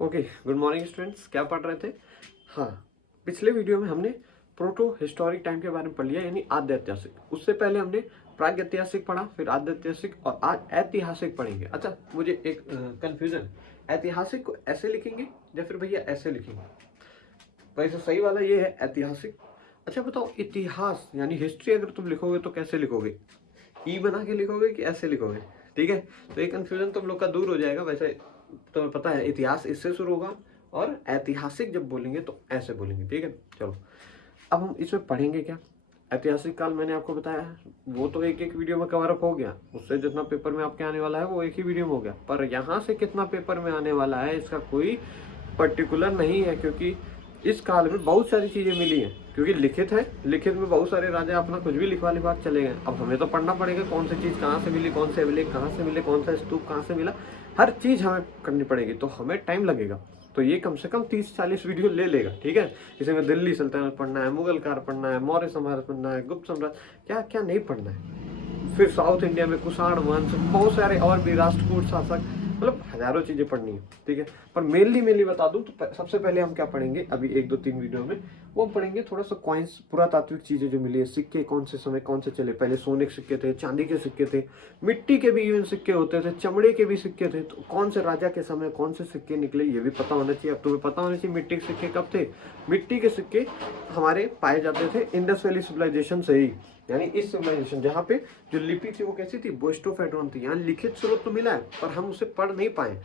Okay, good morning students. क्या पढ़ रहे थे? हाँ, पिछले वीडियो में हमने प्रोटो हिस्टोरिक टाइम के बारे में पढ़ लिया, यानी आद्य ऐतिहासिक। उससे पहले हमने प्रागैतिहासिक पढ़ा, फिर आद्य ऐतिहासिक और आज ऐतिहासिक पढ़ेंगे। अच्छा, मुझे एक कंफ्यूजन, ऐतिहासिक को ऐसे लिखेंगे या फिर भैया ऐसे लिखेंगे? वैसे सही वाला ये है ऐतिहासिक। अच्छा बताओ, इतिहास यानी हिस्ट्री अगर तुम लिखोगे तो कैसे लिखोगे? ई बना के लिखोगे कि ऐसे लिखोगे? ठीक है, तो ये कंफ्यूजन तुम लोग का दूर हो जाएगा। वैसे तुम्हें पता है इतिहास इससे शुरू होगा और ऐतिहासिक जब बोलेंगे तो ऐसे बोलेंगे। ठीक है, चलो अब हम इसमें पढ़ेंगे क्या। ऐतिहासिक काल मैंने आपको बताया है, वो तो एक एक वीडियो में कवर अप हो गया। उससे जितना पेपर में आपके आने वाला है वो एक ही वीडियो में हो गया, पर यहाँ से कितना पेपर में आने वाला है इसका कोई पर्टिकुलर नहीं है, क्योंकि इस काल में बहुत सारी चीजें मिली हैं। क्योंकि लिखित है, लिखित में बहुत सारे राजा अपना कुछ भी लिखवा लिखवा चले गए। अब हमें तो पढ़ना पड़ेगा कौन सी चीज कहाँ से मिली, कौन से अभिलेख कहाँ से मिले, कौन सा स्तूप कहाँ से मिला, हर चीज हमें करनी पड़ेगी, तो हमें टाइम लगेगा। तो ये कम से कम 30-40 वीडियो ले लेगा। ठीक है, इसमें दिल्ली सल्तनत पढ़ना है, मुगल काल पढ़ना है, मौर्य साम्राज्य पढ़ना है, गुप्त साम्राज्य, क्या क्या नहीं पढ़ना है। फिर साउथ इंडिया में कुषाण वंश, बहुत सारे और भी राष्ट्रकूट शासक, मतलब हजारों चीजें पढ़नी है। ठीक है, पर मेनली बता दूं तो सबसे पहले हम क्या पढ़ेंगे अभी 1 2 3 वीडियो में, वो पढ़ेंगे थोड़ा सा कॉइन्स, पुरातात्विक चीजें जो मिली है, सिक्के कौन से समय कौन से चले। पहले सोने के सिक्के थे, चांदी के सिक्के थे, मिट्टी के भी इवन सिक्के होते थे, चमड़े के भी सिक्के थे। तो कौन से राजा के समय कौन से सिक्के निकले ये भी पता होना चाहिए। अब तुम्हें पता होना चाहिए मिट्टी के सिक्के कब थे। मिट्टी के सिक्के हमारे पाए जाते थे इंडस वैली सिविलाइजेशन से ही, यानी इस सिविलाइजेशन जहाँ पे जो लिपि थी वो कैसी थी, बोस्टो एडवान थी। यहाँ लिखित स्रोत तो मिला है पर हम उसे पढ़ नहीं पाए।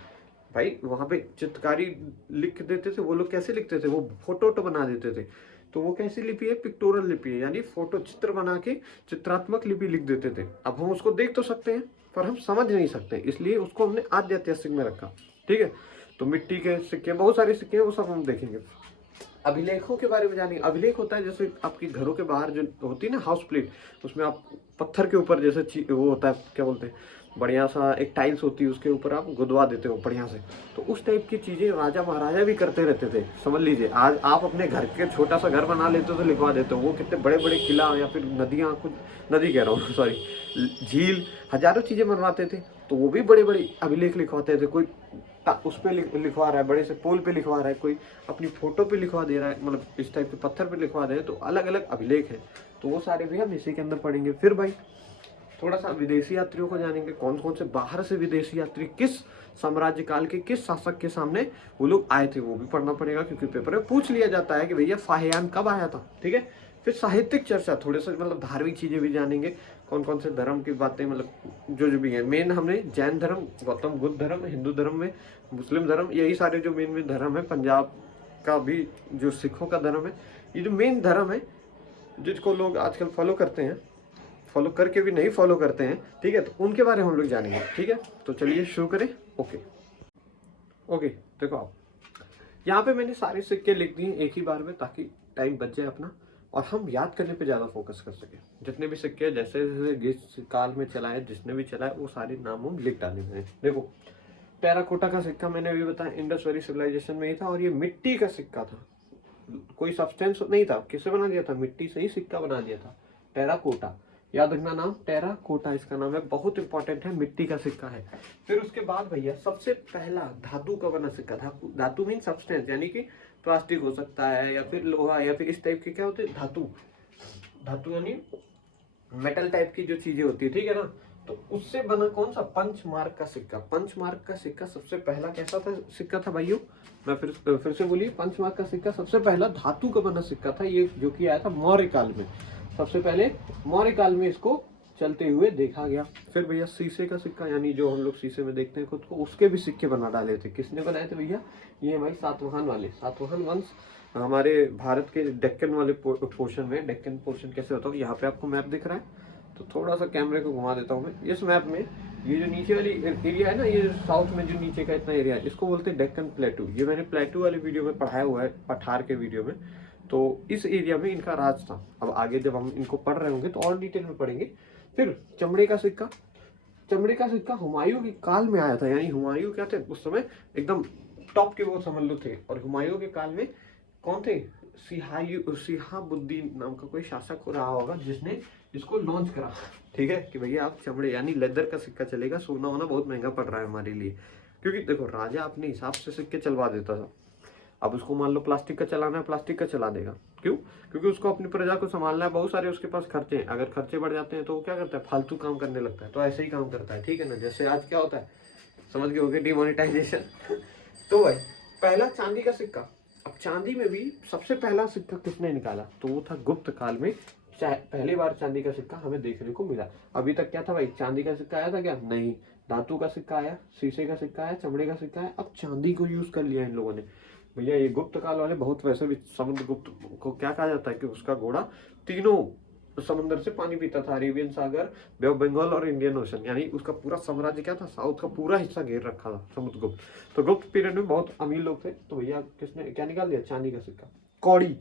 भाई वहां पे चित्रकारी लिख देते थे वो लोग, कैसे लिखते थे वो, फोटो बना देते थे। तो वो कैसी लिपि है, पिक्टोरल लिपि है, यानी फोटो चित्र बना के चित्रात्मक लिपि लिख देते थे। अब हम उसको देख तो सकते हैं पर हम समझ नहीं सकते, इसलिए उसको हमने आद्य ऐतिहासिक में रखा। ठीक है, तो मिट्टी के सिक्के, बहुत सारे सिक्के हैं, वो सब हम देखेंगे। अभिलेखों के बारे में जानेंगे। अभिलेख होता है जैसे आपके घरों के बाहर जो होती है ना हाउस प्लेट, उसमें आप पत्थर के ऊपर जैसे वो होता है, क्या बोलते हैं, बढ़िया सा एक टाइल्स होती है, उसके ऊपर आप गुदवा देते हो बढ़िया से। तो उस टाइप की चीजें राजा महाराजा भी करते रहते थे। समझ लीजिए, आज आप अपने घर के छोटा सा घर बना लेते हो तो लिखवा देते हो, वो कितने बड़े बड़े किला या फिर नदियाँ, कुछ नदी कह रहा हूँ सॉरी, झील, हजारों चीजें बनवाते थे। तो वो भी बड़े बड़े अभिलेख लिखवाते थे। कोई उस पे लिखवा रहा है, बड़े से पोल पे लिखवा रहा है, कोई अपनी फोटो पे लिखवा दे रहा है, मतलब इस टाइप के पत्थर पे लिखवा दे रहे हैं। तो अलग अलग अभिलेख है, तो वो सारे भी हम इसी के अंदर पढ़ेंगे। फिर भाई थोड़ा सा विदेशी यात्रियों को जानेंगे, कौन कौन से बाहर से विदेशी यात्री किस साम्राज्य काल के किस शासक के सामने वो लोग आए थे, वो भी पढ़ना पड़ेगा, क्योंकि पेपर में पूछ लिया जाता है कि भैया फाहियान कब आया था। ठीक है, फिर साहित्यिक चर्चा, थोड़े से मतलब धार्मिक चीजें भी जानेंगे, कौन कौन से धर्म की बातें, मतलब जो जो भी है। मेन हमने जैन धर्म, गौतम बुद्ध धर्म, हिंदू धर्म में मुस्लिम धर्म, यही सारे जो मेन धर्म है, पंजाब का भी जो सिखों का धर्म है, ये जो मेन धर्म है जिसको लोग आजकल फॉलो करते हैं, फॉलो करके भी नहीं फॉलो करते हैं। ठीक है, तो उनके बारे में हम लोग जानेंगे। ठीक है, तो चलिए शुरू करें। ओके ओके, देखो आप यहाँ पे मैंने सारे सिक्के लिख दिए एक ही बार में, ताकि टाइम बच जाए अपना और हम याद करने पे ज़्यादा फोकस कर सके। जितने भी सिक्के जैसे जैसे जिस काल में चला है, जिसने भी चला है, वो सारे नाम हम लिख डाले हैं। देखो टेराकोटा का सिक्का मैंने भी बताया इंडस वैली सिविलाइजेशन में ही था, और ये मिट्टी का सिक्का था, कोई सब्सटेंस नहीं था। किससे बना दिया था, मिट्टी से ही सिक्का बना दिया था, टेराकोटा। याद रखना नाम, टेराकोटा इसका नाम है, बहुत इंपॉर्टेंट है, मिट्टी का सिक्का है। फिर उसके बाद भैया सबसे पहला धातु का बना सिक्का, धातु मीन सब्सटेंस, यानी कि प्लास्टिक हो सकता है या फिर लोहा या फिर इस टाइप के क्या होते हैं धातु, धातु यानी मेटल टाइप की जो चीजें होती है। ठीक है ना, तो उससे बना कौन सा, पंचमार्क का सिक्का। पंचमार्क का सिक्का सबसे पहला कैसा था सिक्का था भाइयों, मैं फिर से बोलिए, पंचमार्क का सिक्का सबसे पहला धातु का बना सिक्का था, ये जो कि आया था मौर्य काल में। सबसे पहले मौर्य काल में इसको चलते हुए देखा गया। फिर भैया शीशे का सिक्का, यानी जो हम लोग शीशे में देखते हैं खुद को, उसके भी सिक्के बना डाले थे। किसने बनाए थे भैया, ये भाई सातवाहन वाले, सातवाहन वंश हमारे भारत के डेक्कन वाले पोर्शन में। डेक्कन पोर्शन कैसे होता है, यहाँ पे आपको मैप दिख रहा है, तो थोड़ा सा कैमरे को घुमा देता हूँ मैं। इस मैप में ये जो नीचे वाली एरिया है ना, ये साउथ में जो नीचे का इतना एरिया है, इसको बोलते हैं डेक्कन प्लेटू। ये मैंने प्लेटू वाले वीडियो में पढ़ाया हुआ है, पठार के वीडियो में। तो इस एरिया में इनका राज था। अब आगे जब हम इनको पढ़ रहे होंगे तो और डिटेल में पढ़ेंगे। फिर चमड़े का सिक्का, चमड़े का सिक्का हुमायूं के काल में आया था, यानी हुमायूं क्या थे उस समय, एकदम टॉप के वो समझ लो थे। और हुमायूं के काल में कौन थे, सिहाबुद्दीन नाम का कोई शासक हो रहा होगा जिसने इसको लॉन्च करा। ठीक है, कि भैया आप चमड़े यानी लेदर का सिक्का चलेगा, सोना होना बहुत महंगा पड़ रहा है हमारे लिए। क्योंकि देखो राजा अपने हिसाब से सिक्के चलवा देता था। अब उसको मान लो प्लास्टिक का चलाना है, प्लास्टिक का चला देगा। क्यों? क्योंकि उसको अपनी प्रजा को संभालना है, बहुत सारे उसके पास खर्चे हैं। अगर खर्चे बढ़ जाते हैं तो वो क्या करता है, फालतू काम करने लगता है। तो ऐसे ही काम करता है, ठीक है ना। जैसे आज क्या होता है, समझ गए होगे, डिमोनेटाइजेशन। तो भाई पहला चांदी का सिक्का। अब चांदी में भी सबसे पहला सिक्का किसने निकाला, तो वो था गुप्त काल में। पहली बार चांदी का सिक्का हमें देखने को मिला। अभी तक क्या था भाई, चांदी का सिक्का आया था क्या? नहीं। धातु का सिक्का आया, शीशे का सिक्का आया, चमड़े का सिक्का आया, अब चांदी को यूज कर लिया इन लोगों ने। भैया ये गुप्त काल वाले बहुत, वैसे भी समुद्रगुप्त को क्या कहा जाता है कि उसका घोड़ा तीनों समंदर से पानी पीता था, अरेबियन सागर, बे ऑफ बंगाल और इंडियन ओशन, यानी उसका पूरा साम्राज्य क्या था, साउथ का पूरा हिस्सा घेर रखा था समुद्रगुप्त। तो गुप्त पीरियड में बहुत अमीर लोग थे। तो भैया किसने क्या निकाल दिया, चांदी का सिक्का। कौड़ी,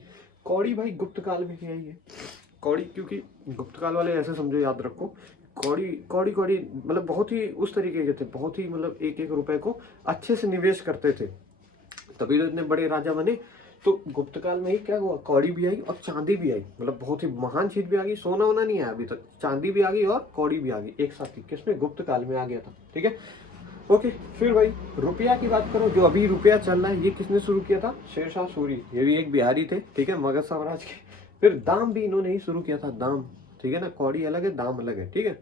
कौड़ी भाई गुप्त काल में क्या है कौड़ी, क्योंकि गुप्त काल वाले ऐसे समझो, याद रखो, कौड़ी कौड़ी कौड़ी मतलब बहुत ही उस तरीके के थे, बहुत ही मतलब एक एक रुपए को अच्छे से निवेश करते थे, तभी तो इतने बड़े राजा बने। तो गुप्त काल में ही क्या हुआ, कौड़ी भी आई और चांदी भी आई, मतलब बहुत ही महान चीज भी आ गई। सोना वोना नहीं आया अभी तक, चांदी भी आ गई और कौड़ी भी आ गई एक साथ ही। किसमें, गुप्त काल में आ गया था, ठीक है। ओके, फिर भाई रुपया की बात करो, जो अभी रुपया चल रहा है, ये किसने शुरू किया था, शेरशाह सूरी, ये भी एक बिहारी थे, ठीक है, मगध साम्राज्य के। फिर दाम भी इन्होंने ही शुरू किया था, दाम, ठीक है ना, कौड़ी अलग है, दाम अलग है, ठीक है।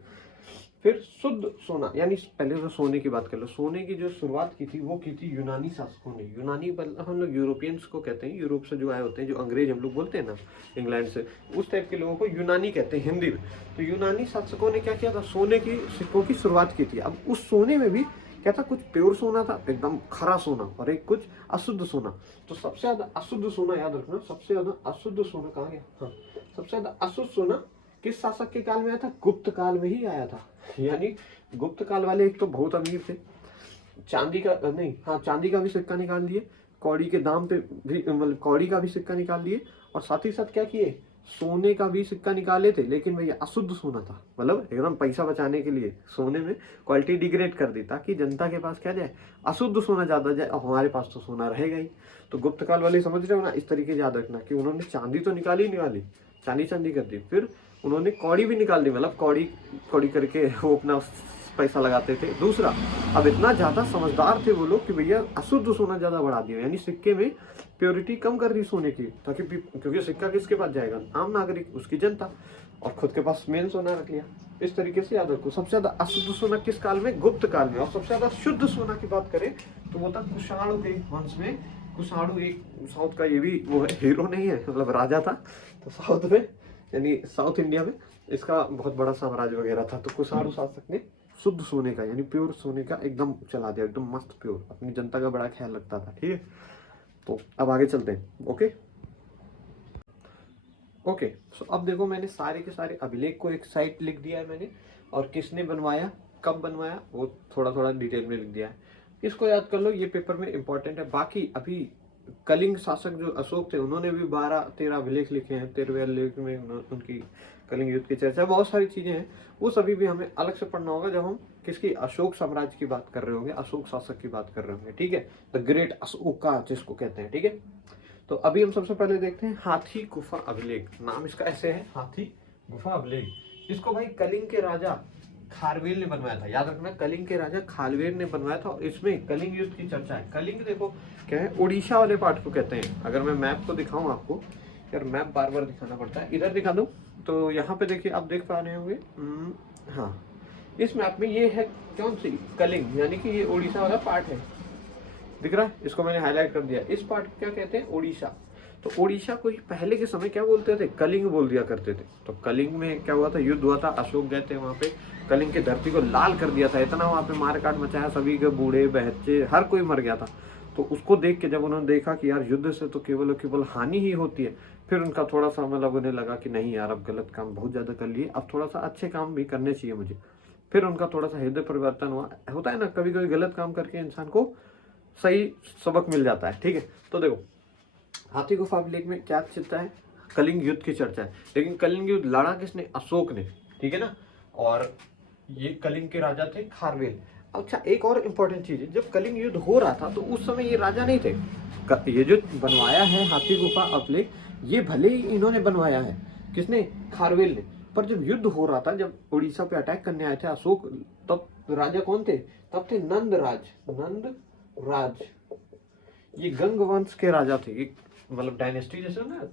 फिर शुद्ध सोना, यानी पहले तो सोने की बात कर लो। सोने की जो शुरुआत की थी वो की थी यूनानी शासकों ने। यूनानी हम लोग यूरोपियंस को कहते हैं, यूरोप से जो आए होते हैं, जो अंग्रेज हम लोग बोलते हैं ना, इंग्लैंड से, उस टाइप के लोगों को यूनानी कहते हैं हिंदी में। तो यूनानी शासकों ने क्या किया था, सोने की सिक्कों की शुरुआत की थी। अब उस सोने में भी क्या था, कुछ प्योर सोना था, एकदम खरा सोना, और एक कुछ अशुद्ध सोना। तो सबसे ज्यादा अशुद्ध सोना, याद रखना, सबसे ज्यादा अशुद्ध सोना कहाँ गया, हाँ, सबसे ज्यादा अशुद्ध सोना किस शासक के काल में आया था, गुप्त काल में ही आया था। यानी गुप्त काल वाले एक तो बहुत अमीर थे, चांदी का नहीं, हाँ, चांदी का भी सिक्का निकाल दिए, कौड़ी के दाम पे भी, मतलब कौड़ी का भी सिक्का निकाल दिए, और साथ ही साथ क्या किए, सोने का भी सिक्का निकाले थे, लेकिन भैया अशुद्ध सोना था, मतलब एकदम पैसा बचाने के लिए सोने में क्वालिटी डिग्रेड कर दी, ताकि जनता के पास क्या जाए, अशुद्ध सोना ज्यादा जाए, और हमारे पास तो सोना रहेगा ही। तो गुप्त काल वाले समझ रहे हो ना, इस तरीके से याद रखना कि उन्होंने चांदी तो निकाली, चांदी चांदी कर दी, फिर उन्होंने कौड़ी भी निकाल दी, मतलब कौड़ी कौड़ी करके वो अपना पैसा लगाते थे। दूसरा, अब इतना ज्यादा समझदार थे वो लोग कि भैया अशुद्ध सोना ज्यादा बढ़ा दिया, यानी सिक्के में प्योरिटी कम कर दी सोने की, ताकि क्योंकि सिक्का किसके पास जाएगा, आम नागरिक, उसकी जनता, और खुद के पास मेन सोना रख लिया। इस तरीके से याद रखो, सबसे ज्यादा अशुद्ध सोना किस काल में, गुप्त काल में। और सबसे ज्यादा शुद्ध सोना की बात करें तो वो था कुषाणु के वंश में। कुषाणु एक साउथ का, ये भी वो हीरो नहीं है, मतलब राजा था, तो साउथ में, यानी साउथ इंडिया में इसका बहुत बड़ा साम्राज्य वगैरह था। तो कुषाणु शासक ने शुद्ध सोने का, यानी प्योर सोने का एकदम चला दिया, एकदम मस्त प्योर, अपनी जनता का बड़ा ख्याल रखता था, ठीक है। तो अब आगे चलते हैं। ओके ओके, सो अब देखो, मैंने सारे के सारे अभिलेख को एक साइड लिख दिया है मैंने, और किसने बनवाया, कब बनवाया, वो थोड़ा थोड़ा डिटेल में लिख दिया है। इसको याद कर लो, ये पेपर में इंपॉर्टेंट है। बाकी अभी कलिंग शासक जो अशोक थे, उन्होंने भी 12-13 अभिलेख लिखे हैं। 13वें अभिलेख में उनकी कलिंग युद्ध की चर्चा, बहुत सारी चीजें हैं, वो सभी भी हमें अलग से पढ़ना होगा जब हम किसकी, अशोक साम्राज्य की बात कर रहे होंगे, अशोक शासक की बात कर रहे होंगे, ठीक है, द ग्रेट अशोका जिसको कहते हैं, ठीक है। तो अभी हम सबसे पहले देखते हैं हाथी गुफा अभिलेख, नाम इसका ऐसे है, हाथी गुफा अभिलेख। इसको भाई कलिंग के राजा खारवेल ने बनवाया था, याद रखना, कलिंग के राजा खारवेल ने बनवाया था। और इसमें कलिंग युद्ध की चर्चा है। कलिंग देखो क्या है, उड़ीसा वाले पार्ट को कहते हैं। अगर मैं मैप को दिखाऊं आपको, यार मैप बार बार दिखाना पड़ता है, इधर दिखा दूं तो यहाँ पे देखिए, आप देख पा रहे होंगे, हाँ, इस मैप में ये है कौन सी, कलिंग, यानी कि ये उड़ीसा वाला पार्ट है, दिख रहा है, इसको मैंने हाईलाइट कर दिया। इस पार्ट को क्या कहते हैं, उड़ीसा। तो उड़ीसा को ही पहले के समय क्या बोलते थे, कलिंग बोल दिया करते थे। तो कलिंग में क्या हुआ था, युद्ध हुआ था, अशोक गए थे वहां पे, कलिंग की धरती को लाल कर दिया था, इतना वहां पे मारकाट मचाया, सभी के बूढ़े बच्चे हर कोई मर गया था। तो उसको देख के जब उन्होंने देखा कि यार युद्ध से तो केवल केवल हानि ही होती है, फिर उनका थोड़ा सा मतलब उन्हें लगा कि नहीं यार, अब गलत काम बहुत ज्यादा कर लिए, अब थोड़ा सा अच्छे काम भी करने चाहिए मुझे। फिर उनका थोड़ा सा हृदय परिवर्तन हुआ। होता है ना, कभी कभी गलत काम करके इंसान को सही सबक मिल जाता है, ठीक है। तो देखो, हाथी गुफा अभिलेख में क्या चर्चा है, कलिंग युद्ध की चर्चा है। लेकिन कलिंग युद्ध लड़ा किसने, अशोक ने, ठीक है ना। और ये कलिंग के राजा थे खारवेल। अच्छा, एक और इम्पोर्टेंट चीज है, जब कलिंग युद्ध हो रहा था तो उस समय ये राजा नहीं थे। ये जो बनवाया है हाथी गुफा अभिलेख, ये भले ही इन्होंने बनवाया है, किसने, खारवेल ने, पर जब युद्ध हो रहा था, जब उड़ीसा पे अटैक करने आए थे अशोक, तब राजा कौन थे? तब थे नंद राज। ये गंग वंश के राजा थे, एक मतलब डायनेस्टी जैसे ना,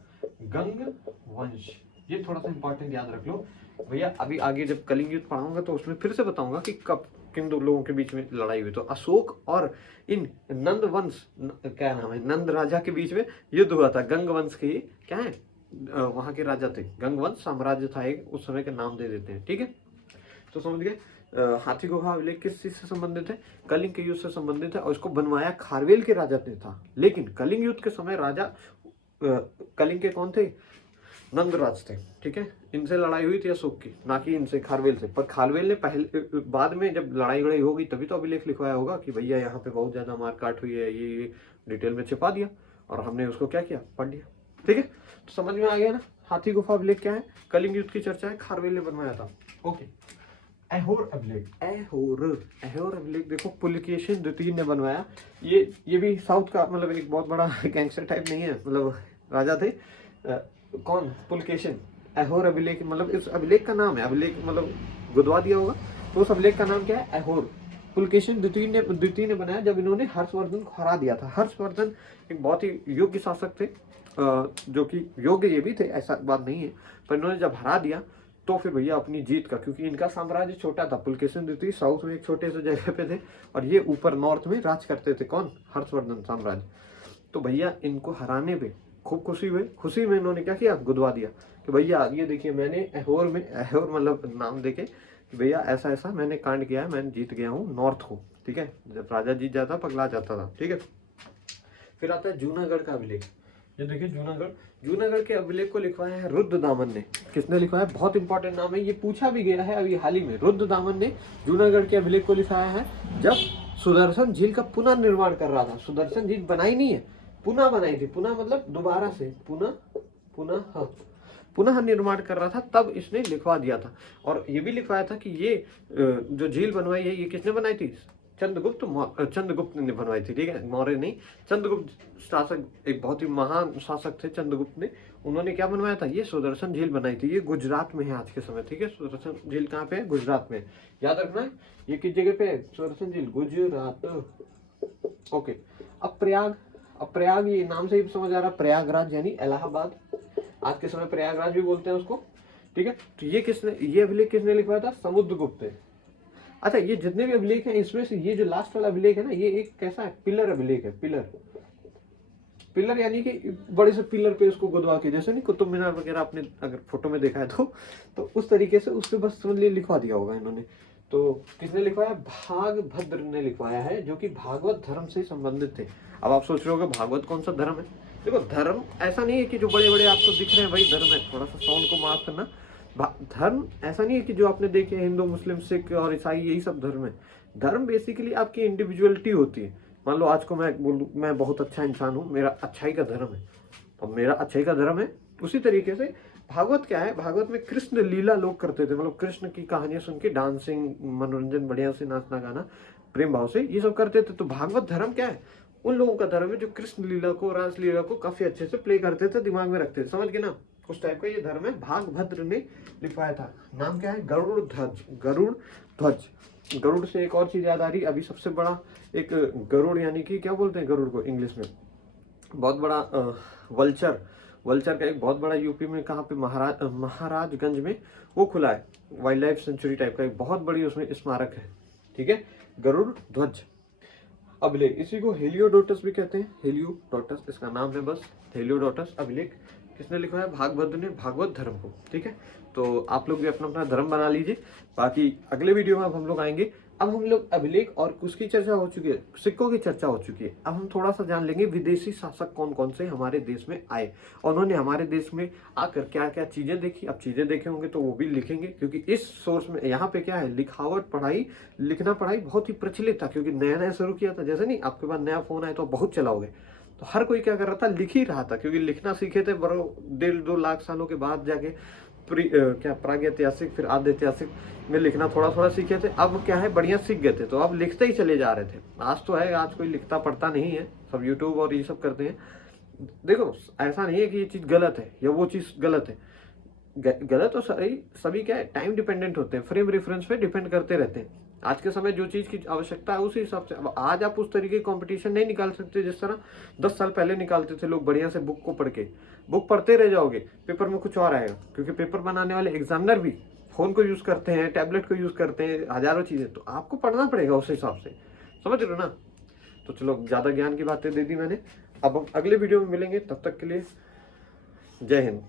गंग वंश। ये थोड़ा सा इंपॉर्टेंट याद रख लो भैया। अभी आगे जब कलिंग युद्ध पढ़ाऊंगा तो उसमें फिर से बताऊंगा कि कब किन दो लोगों के बीच में लड़ाई हुई। तो अशोक और इन नंद वंश, क्या नाम है, नंद राजा के बीच में युद्ध हुआ था। गंग वंश के क्या है, वहां के राजा थे। गंग वंश साम्राज्य था एक, उस समय का नाम दे देते हैं, ठीक है। तो समझ गए। हाथी गुफा अभिलेख किस चीज से संबंधित है? कलिंग के युद्ध से संबंधित है, और इसको बनवाया खारवेल के राजा ने था। लेकिन कलिंग युद्ध के समय राजा कलिंग के कौन थे? नंदराज थे, ठीक है। इनसे लड़ाई हुई थी अशोक की, ना कि इनसे, खारवेल से। पर खारवेल ने पहले, बाद में जब लड़ाई वड़ाई हो गई तभी तो अभिलेख लिखवाया होगा कि भैया यहाँ पे बहुत ज्यादा मारकाट हुई है, ये डिटेल में छिपा दिया और हमने उसको क्या किया, पढ़ लिया, ठीक है। तो समझ में आ गया ना हाथी गुफा अभिलेख क्या है, कलिंग युद्ध की चर्चा है, खारवेल ने बनवाया था। ओके। ऐहोर अभिलेख, ऐहोर अभिलेख देखो पुलकेशिन द्वितीय ने बनवाया। ये भी साउथ का मतलब एक बहुत बड़ा गैंगस्टर टाइप नहीं है, मतलब राजा थे। कौन? पुलकेशिन। ऐहोर अभिलेख मतलब इस अभिलेख का नाम है, अभिलेख मतलब गुदवा दिया होगा, तो उस अभिलेख का नाम क्या है? ऐहोर। पुलकेशिन द्वितीय ने बनाया जब इन्होंने हर्षवर्धन को हरा दिया था। हर्षवर्धन एक बहुत ही योग्य शासक थे, जो कि योग्य ये भी थे, ऐसा बात नहीं है, पर इन्होंने जब हरा दिया तो फिर भैया अपनी जीत का, क्योंकि इनका साम्राज्य छोटा था, पुलकेशिन द्वितीय साउथ में एक छोटे से जगह पे थे और ये ऊपर नॉर्थ में राज करते थे। कौन? हर्षवर्धन साम्राज्य। तो भैया इनको हराने पे खूब खुशी हुई। खुशी में इन्होंने क्या किया? गुदवा दिया कि भैया ये देखिए मैंने ऐहोर में, ऐहोर मतलब नाम देके कि भैया ऐसा ऐसा मैंने कांड किया है, मैं जीत गया हूँ नॉर्थ को, ठीक है। जब राजा जीत जाता पगला जाता था, ठीक है। फिर आता है जूनागढ़ का अभिलेख। ये देखिए जूनागढ़ के अभिलेख को लिखवाया है रुद्रदामन ने। किसने लिखवाया? बहुत इंपॉर्टेंट नाम है, ये पूछा भी गया है अभी हाल ही में। रुद्रदामन ने जूनागढ़ के अभिलेख को लिखवाया है जब सुदर्शन झील का पुनः निर्माण कर रहा था। सुदर्शन झील बनाई नहीं है, पुनः बनाई थी। पुनः मतलब दोबारा से, पुनः निर्माण कर रहा था, तब इसने लिखवा दिया था। और ये भी लिखवाया था कि ये जो झील बनवाई है ये किसने बनाई थी? चंद्रगुप्त ने बनवाई थी, ठीक है, मौर्य नहीं। चंद्रगुप्त शासक, एक बहुत ही महान शासक थे चंद्रगुप्त ने। उन्होंने क्या बनवाया था? ये सुदर्शन झील बनाई थी। ये गुजरात में है आज के समय, ठीक है। सुदर्शन झील कहाँ पे है? गुजरात में। याद रखना है ये किस जगह पे है? सुदर्शन झील गुजरात। ओके। अब प्रयाग ये नाम से ही समझ आ रहा, प्रयागराज यानी इलाहाबाद। आज के समय प्रयागराज भी बोलते हैं उसको, ठीक है। तो ये अभिलेख किसने लिखवाया था? समुद्रगुप्त ने। अच्छा, ये जितने भी अभिलेख हैं इसमें से ये जो लास्ट वाला अभिलेख है ना, ये एक कैसा है? पिलर अभिलेख है। पिलर यानी कि बड़े से पिलर पे उसको गुदवा के, जैसे नहीं कुतुब मीनार वगैरह आपने अगर फोटो में देखा है तो उस तरीके से उसके बस समझ लिए लिखवा दिया होगा इन्होंने। तो किसने लिखवाया? भागभद्र ने लिखवाया है, जो कि भागवत धर्म से संबंधित थे। अब आप सोच रहे हो भागवत कौन सा धर्म है? देखो धर्म ऐसा नहीं है कि जो बड़े बड़े आपको दिख रहे हैं वही धर्म है। थोड़ा सा साउंड को माफ करना। धर्म ऐसा नहीं है कि जो आपने देखे हिंदू, मुस्लिम, सिख और ईसाई यही सब धर्म है। धर्म बेसिकली आपकी इंडिविजुअलिटी होती है। मान लो आज को मैं बोलूं मैं बहुत अच्छा इंसान हूँ, मेरा अच्छाई का धर्म है, तो मेरा अच्छाई का धर्म है। उसी तरीके से भागवत क्या है? भागवत में कृष्ण लीला लोग करते थे, मतलब कृष्ण की कहानियां सुन के डांसिंग, मनोरंजन, बढ़िया से नाचना गाना, प्रेम भाव से ये सब करते थे। तो भागवत धर्म क्या है? उन लोगों का धर्म है जो कृष्ण लीला को, रास लीला को काफी अच्छे से प्ले करते थे, दिमाग में रखते थे, समझ गए ना? उस टाइप का ये धर्म है। भागभद्र ने लिखवाया था। नाम क्या है? गरुड़ ध्वज। गरुड़ से एक और चीज याद आ रही, अभी सबसे बड़ा एक गरुड़ यानी कि क्या बोलते हैं गरुड़ को इंग्लिश में? बहुत बड़ा वल्चर का एक बहुत बड़ा यूपी में, कहाँ पे? महाराजगंज में वो खुला है, वाइल्ड लाइफ सेंचुरी टाइप का एक बहुत बड़ी उसमें स्मारक है, ठीक है। गरुड़ ध्वज अभिलेख, इसी को हेलियोडोटस भी कहते हैं। हेलियोडोटस इसका नाम है, बस हेलियोडोटस अभिलेख किसने लिखा है? भागभद्र ने, भागवत धर्म को, ठीक है। तो आप लोग भी अपना अपना धर्म बना लीजिए। बाकी अगले वीडियो में अब हम लोग आएंगे। अब हम लोग अभिलेख और उसकी चर्चा हो चुकी है, सिक्कों की चर्चा हो चुकी है। अब हम थोड़ा सा जान लेंगे विदेशी शासक कौन कौन से हमारे देश में आए और उन्होंने हमारे देश में आकर क्या क्या चीजें देखी। अब चीजें देखे होंगे तो वो भी लिखेंगे, क्योंकि इस सोर्स में यहाँ पे क्या है, लिखावट पढ़ाई, लिखना पढ़ाई बहुत ही प्रचलित था, क्योंकि नया नया शुरू किया था। जैसे नहीं आपके पास नया फोन आया तो बहुत चलाओगे, तो हर कोई क्या कर रहा था? लिख ही रहा था, क्योंकि लिखना सीखे थे बड़ो 1.5-2 लाख सालों के बाद जाके प्रागैतिहासिक फिर आद्य ऐतिहासिक में लिखना थोड़ा थोड़ा सीखे थे। अब क्या है, बढ़िया सीख गए थे, तो अब लिखते ही चले जा रहे थे। आज तो है, आज कोई लिखता पढ़ता नहीं है, सब यूट्यूब और ये सब करते हैं। देखो ऐसा नहीं है कि ये चीज गलत है या वो चीज गलत है, गलत और सही सभी क्या है, टाइम डिपेंडेंट होते हैं, फ्रेम रेफरेंस पे डिपेंड करते रहते हैं। आज के समय जो चीज़ की आवश्यकता है उसी हिसाब से, अब आज आप उस तरीके की कंपटीशन नहीं निकाल सकते जिस तरह 10 साल पहले निकालते थे लोग बढ़िया से बुक को पढ़ के। बुक पढ़ते रह जाओगे, पेपर में कुछ और आएगा, क्योंकि पेपर बनाने वाले एग्जामिनर भी फ़ोन को यूज़ करते हैं, टैबलेट को यूज़ करते हैं, हज़ारों चीज़ें, तो आपको पढ़ना पड़ेगा उस हिसाब से, समझ रहे हो ना। तो चलो, ज़्यादा ज्ञान की बातें दे दी मैंने, अब हम अगले वीडियो में मिलेंगे, तब तक के लिए जय हिंद।